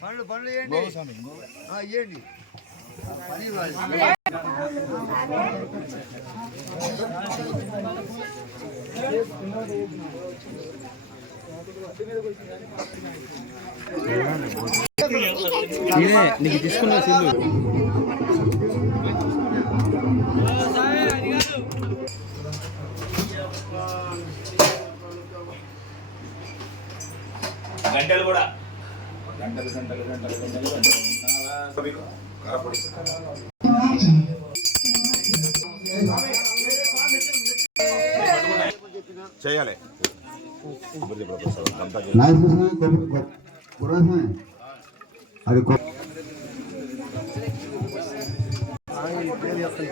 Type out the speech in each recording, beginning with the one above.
పండ్లు ఇవ్వండి నీకు తీసుకున్న సిల్లు గంటలు కూడా చేయాలి. అది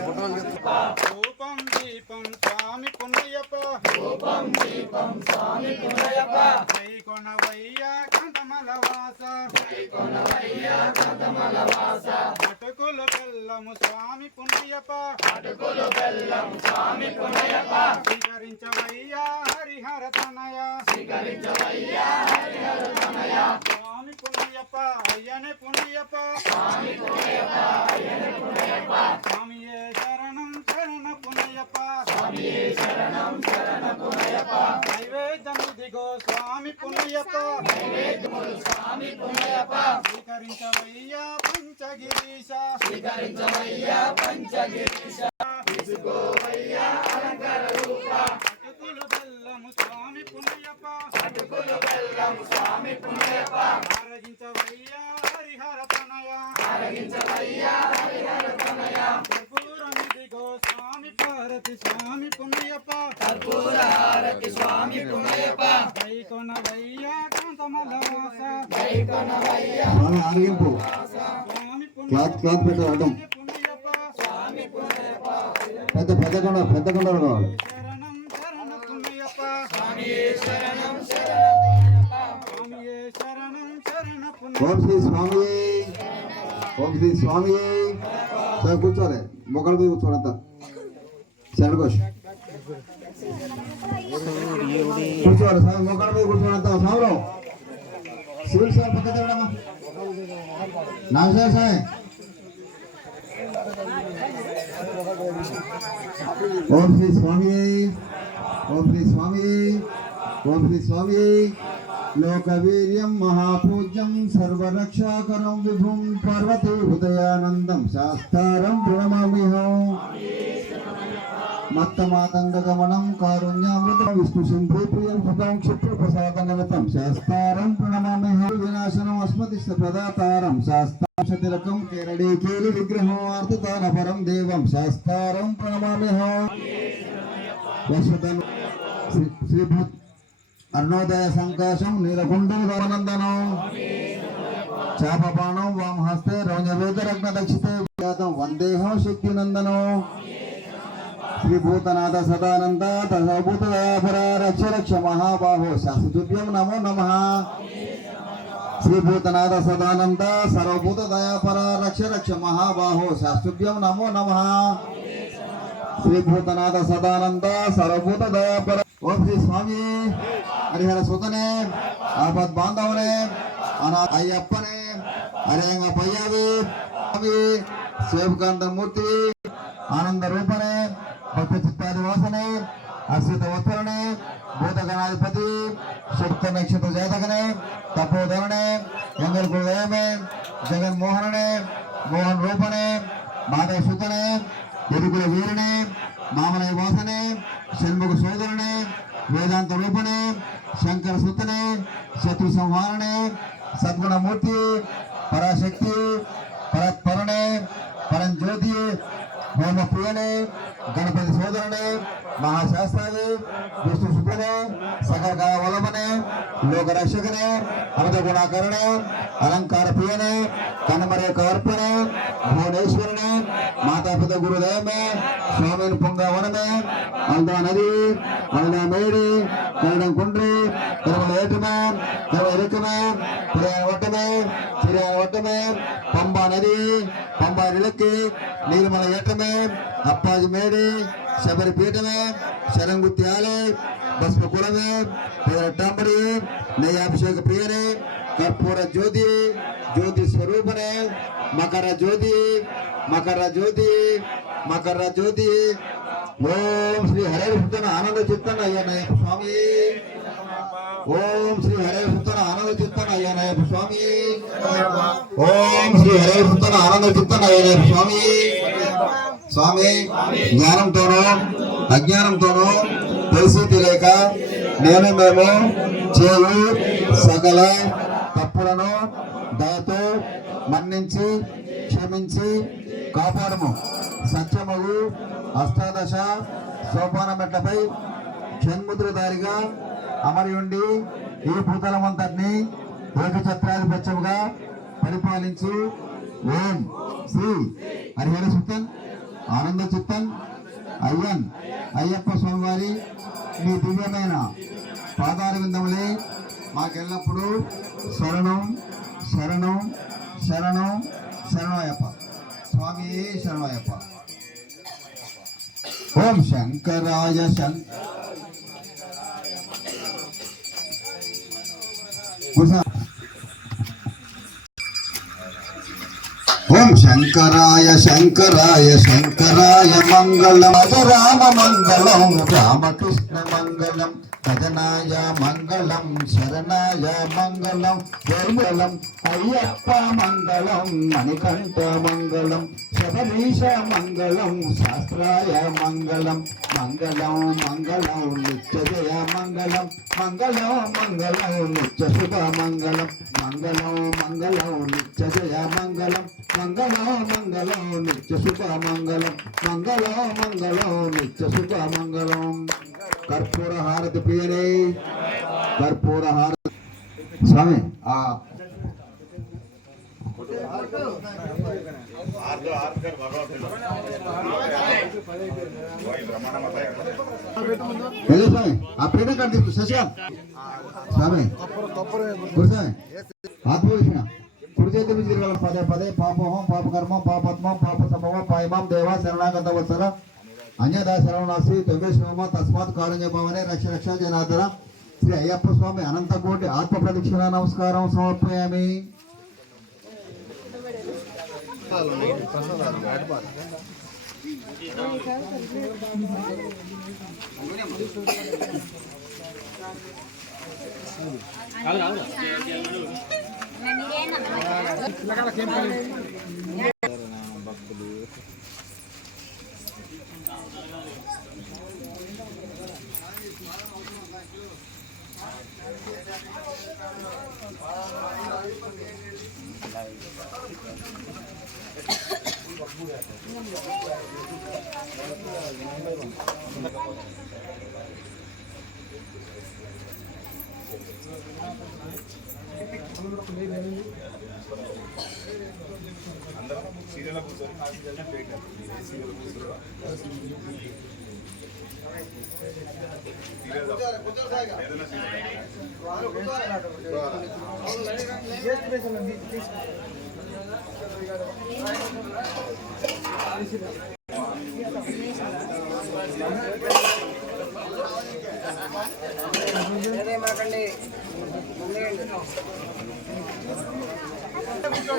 రూపం దీపం స్వామి పుణ్యప్ప రూపం దీపం స్వామి పుణ్యప్ప జై కొనవయ్య కందమల వాస జై కొనవయ్య కందమల వాస అటుకులు బెల్లము స్వామి పుణ్యప్ప అటుకులు బెల్లం స్వామి పుణ్యప్ప స్వీకరించవయ్య హరిహర తనయ స్వీకరించవయ్య హరిహర తనయ స్వామి పుణ్యప్ప అయ్యనే పుణ్యప్ప స్వామి పుణ్యప్ప అయ్యనే పుణ్యప్ప స్వామియే శరణం శరణ పుణ్యప్ప స్వామియే శరణం శరణ పుణ్యప్ప నైవేద్యం ఇదిగో స్వామి పుణ్యప్ప నైవేద్యములు స్వామి పుణ్యప్ప స్వీకరించవయ్య పంచగిరీశ స్వీకరించవయ్య పంచగిరీశ తీసుకోవయ్య అలంకార రూప అటుకులు బెల్లము స్వామి పుణ్యప్ప అటుకులు బెల్లము స్వామి పుణ్యప్ప ఆరగించవయ్య హరిహర తనయ ఆరగించవయ్య హరిహర తనయ కర్పూరమిదిగో స్వామి పార్వతి స్వామి పుణ్యప్ప కర్పూర హారతి స్వామి పుణ్యప్ప జై కొనవయ్య కాంతమల వాస జై కొనవయ్య ఆరగింపు క్లాత్ పెట్టాలి పుణ్యప్ప స్వామి పుణ్యప్ప పెద్ద కొండ కావాలి. శరణం శరణ పుణ్యప్ప స్వామియే శరణం శరణ పుణ్యప్ప స్వామియే శరణం శరణ పుణ్యప్ప ఓం శ్రీ స్వామి ఓం శ్రీ స్వామి సార్ కూర్చోవాలి మొక్కల మీద కూర్చోడంతా శరణకోష్ కూర్చోవాలి సార్ మొక్కల మీద కూర్చోడంతా సావరం సివిల్ సార్ పక్కన తిరగడమ్మా నాగేశ్వర సార్ ఓం శ్రీ స్వామి ఓం శ్రీ స్వామి ఓం శ్రీ స్వామి లోకవీర్యం మహాపూజ్యం సర్వరక్షాకరం విభుం పార్వతీ హృదయానందం శాస్త్రం ప్రణమామ్యహం మత్తమాతంగమనం కారుణ్యామృతం విష్ణు సింధు ప్రియం సుతం క్షిప్ర ప్రసాదనరతం శాస్త్రం ప్రణమామ్యహం వినాశనం అస్మతిష్ట ప్రదాతారం శాస్త్రం కేరళీ కేలి విగ్రహం ఆర్తితానపరం దేవం శాస్త్రం ప్రణమామ్యహం శ్రీభూత్ అరుణోదయ సంకాశం నీలకుండం గౌరనందనం చాపపాణం వామ హస్తే రౌజవేదరగ్న దక్షితే జాతం వందేహం శక్తినందనం శ్రీభూతనాథ సదానంద తసభూతదయాపర రక్ష రక్ష మహాబాహో శాస్త్రుభ్యం నమో నమః శ్రీభూతనాథ సదానంద సర్వభూత దయాపర రక్ష రక్ష మహాబాహో శాస్త్రుభ్యం నమో నమః శ్రీభూతనాథ సదానంద సర్వభూత దయాపర ఓం శ్రీ స్వామి హరిహర సుతనే ఆపద్ బాంధవనే అయ్యప్పనే హరియంగ పయ్యావి స్వామి శివకాంతమూర్తి ఆనంద రూపనే భక్త చిత్తాది వాసనే అర్షిత వస్త్రనే భూతగణాధిపతి శక్తి నక్షత్ర జాతకనే తపోధరణే ఎంగల్ కులదయమే జగన్మోహననే మోహన్ రూపనే మాధవ సుతనే ఎదుగుల వీరనే మామలయ వాసనే షణ్ముఖ సోదరునే వేదాంత రూపనే శంకర సుతనే శత్రు సంహారణే సద్గుణమూర్తి పరాశక్తి పరత్పరనే పరంజ్యోతి హోమ ప్రియనే గణపతి సోదరునే మహాశాస్త్రావి విష్ణు సుతనే సకల వల్లభనే లోకరక్షకనే అమృత గుణాకరణే అలంకార ప్రియనే కనమరే కవర్పనే భువనేశ్వరనే మాతాపిత గురుదయమే స్వామిని పొంగవనమే అల్దా నది అల్దా మేడి కరణం కుండ్రి కరమల ఏటమే కరమ ఇరుకమే పురాణ వట్టమే చిరాణ వట్టమే పంబా నది పంబా నిలక్కి నీరుమల ఏటమే అప్పాజి మేడి శబరి పీఠమే శరంగుత్తి ఆలే భస్మ కులమే పేరట్టాంబడి నయాభిషేక ప్రియనే కర్పూర జ్యోతి జ్యోతి స్వరూపనే మకర జ్యోతి మకర జ్యోతి మకర జ్యోతి ఓం శ్రీ హరే సుతన ఆనంద చిత్తన అయ్యనయ్యప్ప స్వామి ఓం శ్రీ హరే సుతన ఆనంద చిత్తన అయ్యనయ్యప్ప స్వామి ఓం శ్రీ హరే సుతన ఆనంద చిత్తన అయ్యనయ్యప్ప స్వామి స్వామి జ్ఞానంతోనూ అజ్ఞానంతోనూ తెలిసి తెలియక మేము చేయు సకల తప్పులను దయతో మన్నించి క్షమించి కాపాడము. సత్యముగు అష్టాదశ సోపాన మెట్లపై షణ్ముద్రధారిగా అమరి ఉండి ఈ భూతలమంతటిని ఏకఛత్రాధిపత్యముగా పరిపాలించు ఓం శ్రీ హరిహర సుతన్ ఆనంద చిత్తన్ అయ్యన్ అయ్యప్ప స్వామివారి మీ దివ్యమైన పాదార విందములే మాకెల్లప్పుడూ శరణం శరణం శరణం శరణమయ్యప్ప స్వామి శరణమయ్యప్ప. ఓం శంకరాయ ఓం శంకరాయ శంకరాయ శంకరాయ మంగళం రామ మంగళం రామకృష్ణ మంగళం భజనాయ మంగళం శరణాయ మంగళం మంగళం అయ్యప్ప మంగళం మణికంఠ మంగళం శబరీష మంగళం శాస్త్రాయ మంగళం మంగళం మంగళం నిత్య జయ మంగళం మంగళం మంగళం నిత్య శుభ మంగళం మంగళం మంగళం నిత్య జయ మంగళం మంగళం మంగళం నిత్య శుభ మంగళం మంగళం మంగళం నిత్య శుభ మంగళం. కర్పూర హారతి ప్రియనే కర్పూర హారతి స్వామి స్వామి ఆ పీఠ కట్టి శశాంత్ స్వామి స్వామి ఆత్మవిష్ణ కురుచేతి విజయగల పదే పదే పాపోహం పాపకర్మం పాపత్మం పాప సంభవం పాయమాం దేవ శరణాగత వత్సర అన్యదా శరణాశ్రీ తొంగేశ్వమ తస్మాత్ కారుణ్య భవనే రక్ష రక్ష జనార్దన శ్రీ అయ్యప్ప స్వామి అనంతకోటి ఆత్మ ప్రదక్షిణ నమస్కారం సమర్పయామి.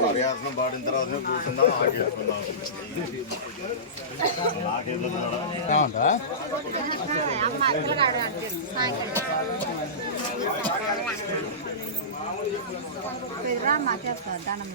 అభ్యాసం పాడిన తర్వాత కూర్చుందాం ఆటేసుకుందాం దానం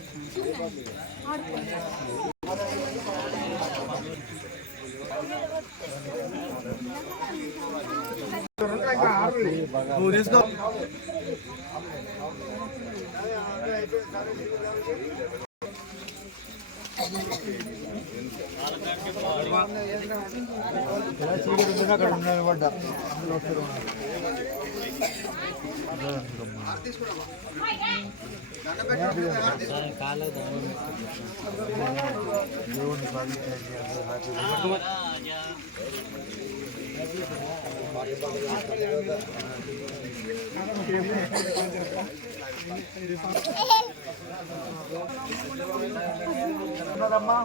అమ్మా